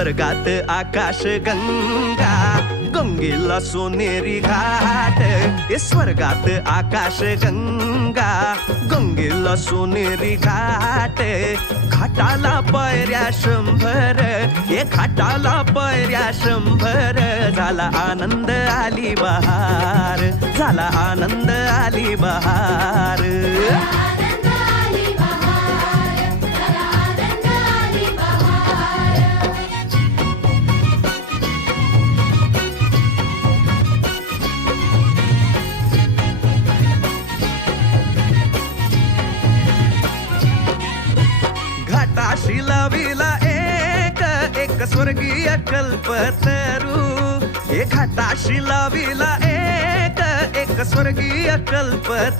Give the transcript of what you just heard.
स्वर्गात आकाश गंगा, गंगेला सोनेरी घाट. हे स्वर्गात आकाश गंगा, गंगेला सोनेरी घाट. घाटाला पायऱ्या 100, हे घाटाला पायऱ्या 100. झाला आनंद आली बहार, झाला आनंद आली बहार. घाटाशी लाविला एक स्वर्गीय कल्पतरू. हे घाटाशी लाविला एक स्वर्गीय कल्पतरू.